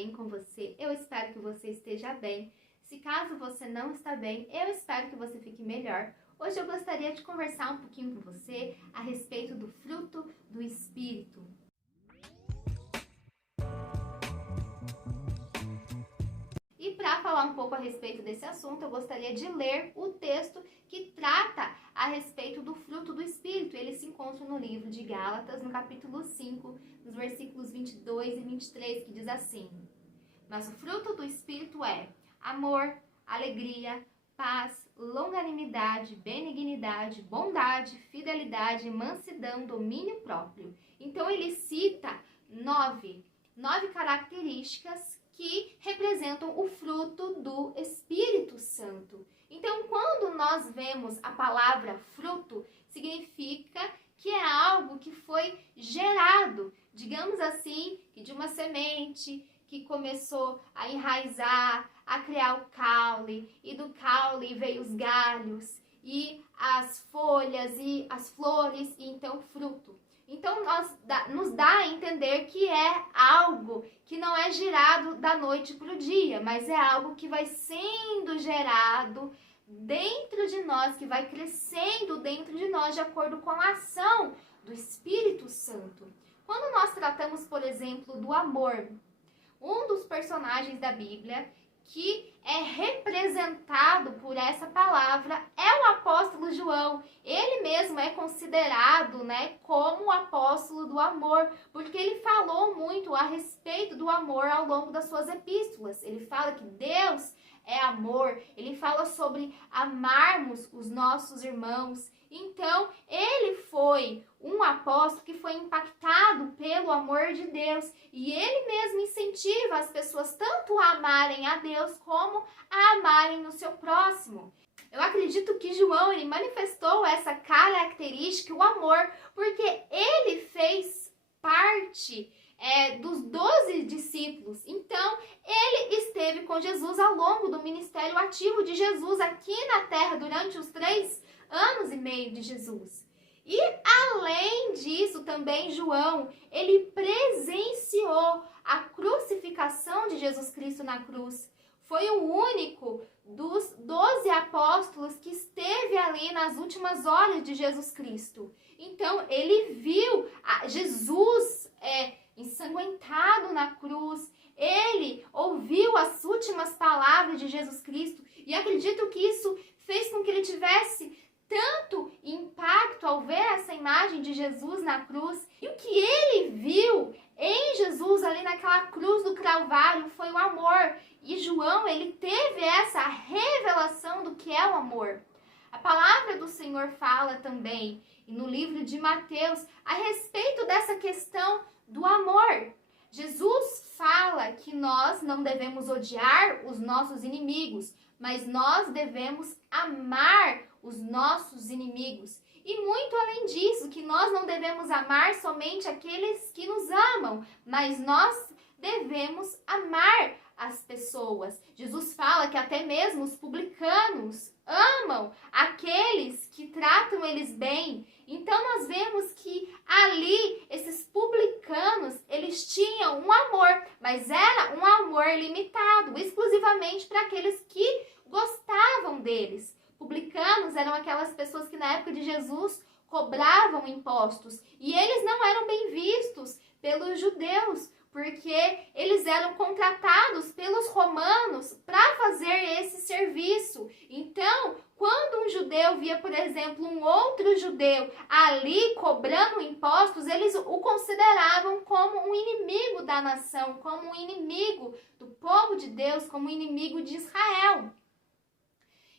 bem com você? Eu espero que você esteja bem. Se caso você não está bem, eu espero que você fique melhor. Hoje eu gostaria de conversar um pouquinho com você a respeito do fruto do Espírito. E para falar um pouco a respeito desse assunto, eu gostaria de ler o texto que trata a respeito do fruto do Espírito. Ele se encontra no livro de Gálatas, no capítulo 5, nos versículos 22 e 23, que diz assim: Mas o fruto do Espírito é amor, alegria, paz, longanimidade, benignidade, bondade, fidelidade, mansidão, domínio próprio. Então ele cita nove características que representam o fruto do Espírito Santo. Então, quando nós vemos a palavra fruto, significa que é algo que foi gerado, digamos assim, que de uma semente que começou a enraizar, a criar o caule, e do caule veio os galhos, e as folhas, e as flores, e então fruto. Então, nos dá a entender que é algo que não é gerado da noite para o dia, mas é algo que vai sendo gerado dentro de nós, que vai crescendo dentro de nós de acordo com a ação do Espírito Santo. Quando nós tratamos, por exemplo, do amor, um dos personagens da Bíblia que é representado por essa palavra é o apóstolo João. Ele mesmo é considerado, como o apóstolo do amor, porque ele falou muito a respeito do amor ao longo das suas epístolas. Ele fala que Deus é amor, ele fala sobre amarmos os nossos irmãos. Então, ele foi um apóstolo que foi impactado pelo amor de Deus. E ele mesmo incentiva as pessoas tanto a amarem a Deus como a amarem no seu próximo. Eu acredito que João ele manifestou essa característica, o amor, porque ele fez parte dos 12 discípulos. Então, ele esteve com Jesus ao longo do ministério ativo de Jesus aqui na terra durante os 3 anos e meio de Jesus. E além disso, também João, ele presenciou a crucificação de Jesus Cristo na cruz. Foi o único dos 12 apóstolos que esteve ali nas últimas horas de Jesus Cristo. Então, ele viu Jesus ensanguentado na cruz. Ele ouviu as últimas palavras de Jesus Cristo. E acredito que isso fez com que ele tivesse tanto impacto ao ver essa imagem de Jesus na cruz. E o que ele viu em Jesus ali naquela cruz do Calvário foi o amor. E João, ele teve essa revelação do que é o amor. A palavra do Senhor fala também, e no livro de Mateus, a respeito dessa questão do amor. Jesus fala que nós não devemos odiar os nossos inimigos, mas nós devemos amar os nossos inimigos. E muito além disso, que nós não devemos amar somente aqueles que nos amam, mas nós devemos amar as pessoas. Jesus fala que até mesmo os publicanos amam aqueles que tratam eles bem. Então nós vemos que ali esses publicanos, eles tinham um amor, mas era um amor limitado, exclusivamente para aqueles que gostavam deles. Publicanos eram aquelas pessoas que na época de Jesus cobravam impostos e eles não eram bem vistos pelos judeus, porque eles eram contratados pelos romanos para fazer esse serviço. Então, quando um judeu via, por exemplo, um outro judeu ali cobrando impostos, eles o consideravam como um inimigo da nação, como um inimigo do povo de Deus, como um inimigo de Israel.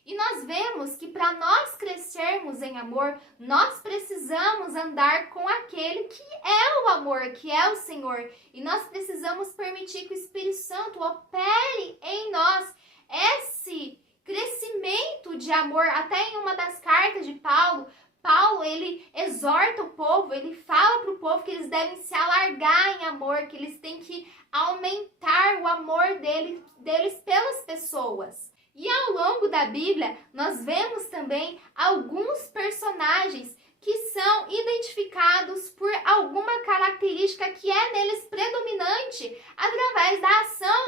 E nós vemos que para nós crescermos em amor, nós precisamos andar com aquele que é o amor, que é o Senhor. E nós precisamos permitir que o Espírito Santo opere em nós esse crescimento de amor. Até em uma das cartas de Paulo, ele exorta o povo, ele fala para o povo que eles devem se alargar em amor, que eles têm que aumentar o amor deles pelas pessoas. E ao longo da Bíblia, nós vemos também alguns personagens que são identificados por alguma característica que é neles predominante através da ação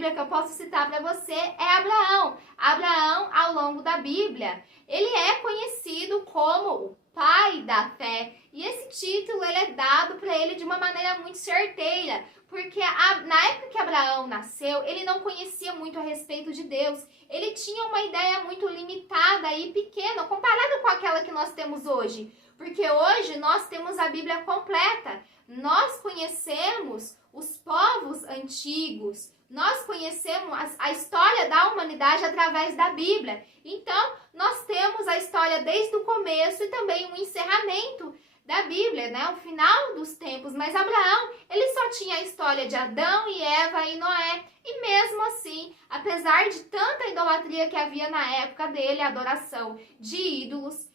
Bíblia que eu posso citar para você é Abraão. Abraão, ao longo da Bíblia, ele é conhecido como o pai da fé. E esse título ele é dado para ele de uma maneira muito certeira, porque na época que Abraão nasceu, ele não conhecia muito a respeito de Deus. Ele tinha uma ideia muito limitada e pequena, comparada com aquela que nós temos hoje. Porque hoje nós temos a Bíblia completa. Nós conhecemos os povos antigos. Nós conhecemos a história da humanidade através da Bíblia. Então, nós temos a história desde o começo e também o encerramento da Bíblia, né? O final dos tempos. Mas Abraão, ele só tinha a história de Adão e Eva e Noé. E mesmo assim, apesar de tanta idolatria que havia na época dele, a adoração de ídolos,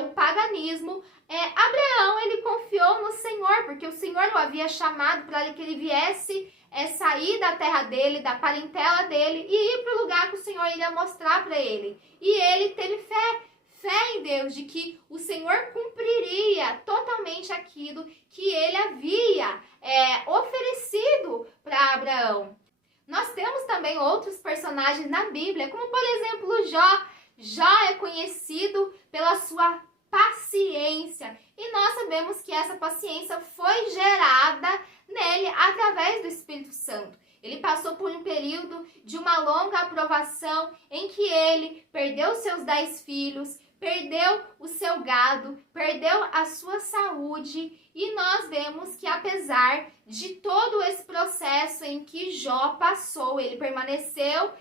o paganismo, Abraão, ele confiou no Senhor, porque o Senhor o havia chamado para que ele viesse sair da terra dele, da parentela dele e ir para o lugar que o Senhor iria mostrar para ele. E ele teve fé em Deus, de que o Senhor cumpriria totalmente aquilo que ele havia oferecido para Abraão. Nós temos também outros personagens na Bíblia, como por exemplo Jó. Jó é conhecido pela sua paciência e nós sabemos que essa paciência foi gerada nele através do Espírito Santo. Ele passou por um período de uma longa aprovação em que ele perdeu seus 10 filhos, perdeu o seu gado, perdeu a sua saúde e nós vemos que apesar de todo esse processo em que Jó passou, ele permaneceu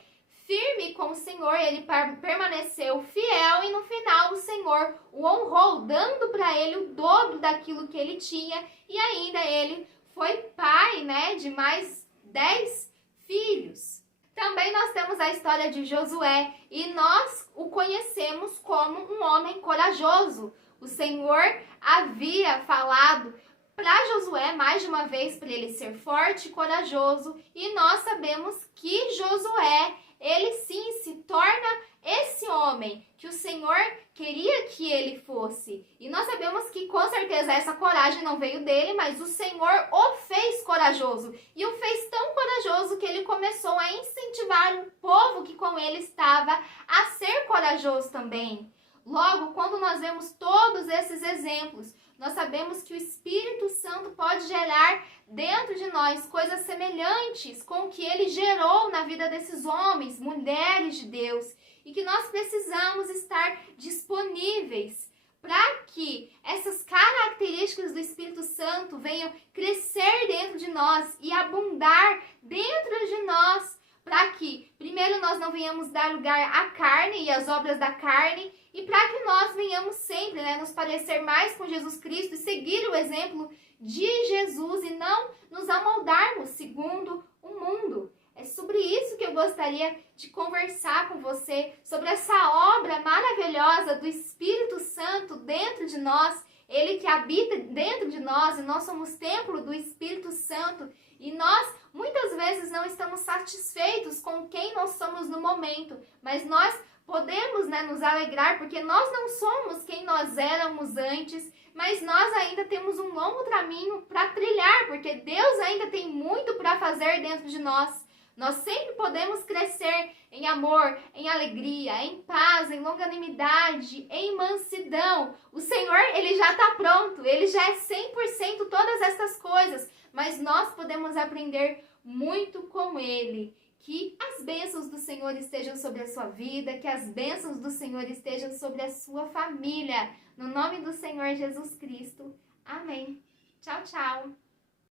firme com o Senhor, ele permaneceu fiel e no final o Senhor o honrou, dando para ele o dobro daquilo que ele tinha e ainda ele foi pai, né, de mais 10 filhos. Também nós temos a história de Josué e nós o conhecemos como um homem corajoso. O Senhor havia falado para Josué mais de uma vez para ele ser forte e corajoso e nós sabemos que Josué ele sim se torna esse homem que o Senhor queria que ele fosse. E nós sabemos que com certeza essa coragem não veio dele, mas o Senhor o fez corajoso. E o fez tão corajoso que ele começou a incentivar o povo que com ele estava a ser corajoso também. Logo, quando nós vemos todos esses exemplos, nós sabemos que o Espírito Santo pode gerar dentro de nós coisas semelhantes com o que ele gerou na vida desses homens, mulheres de Deus, e que nós precisamos estar disponíveis para que essas características do Espírito Santo venham crescer dentro de nós e abundar dentro de nós, para que, primeiro, nós não venhamos dar lugar à carne e às obras da carne, e para que nós venhamos sempre, nos parecer mais com Jesus Cristo e seguir o exemplo de Jesus e não nos amoldarmos segundo o mundo. É sobre isso que eu gostaria de conversar com você, sobre essa obra maravilhosa do Espírito Santo dentro de nós, ele que habita dentro de nós e nós somos templo do Espírito Santo e nós muitas vezes não estamos satisfeitos com quem nós somos no momento, mas nós podemos nos alegrar porque nós não somos quem nós éramos antes, mas nós ainda temos um longo caminho para trilhar, porque Deus ainda tem muito para fazer dentro de nós. Nós sempre podemos crescer em amor, em alegria, em paz, em longanimidade, em mansidão. O Senhor, ele já está pronto, ele já é 100% todas essas coisas, mas nós podemos aprender muito com ele. Que as bênçãos do Senhor estejam sobre a sua vida, que as bênçãos do Senhor estejam sobre a sua família. No nome do Senhor Jesus Cristo. Amém. Tchau, tchau.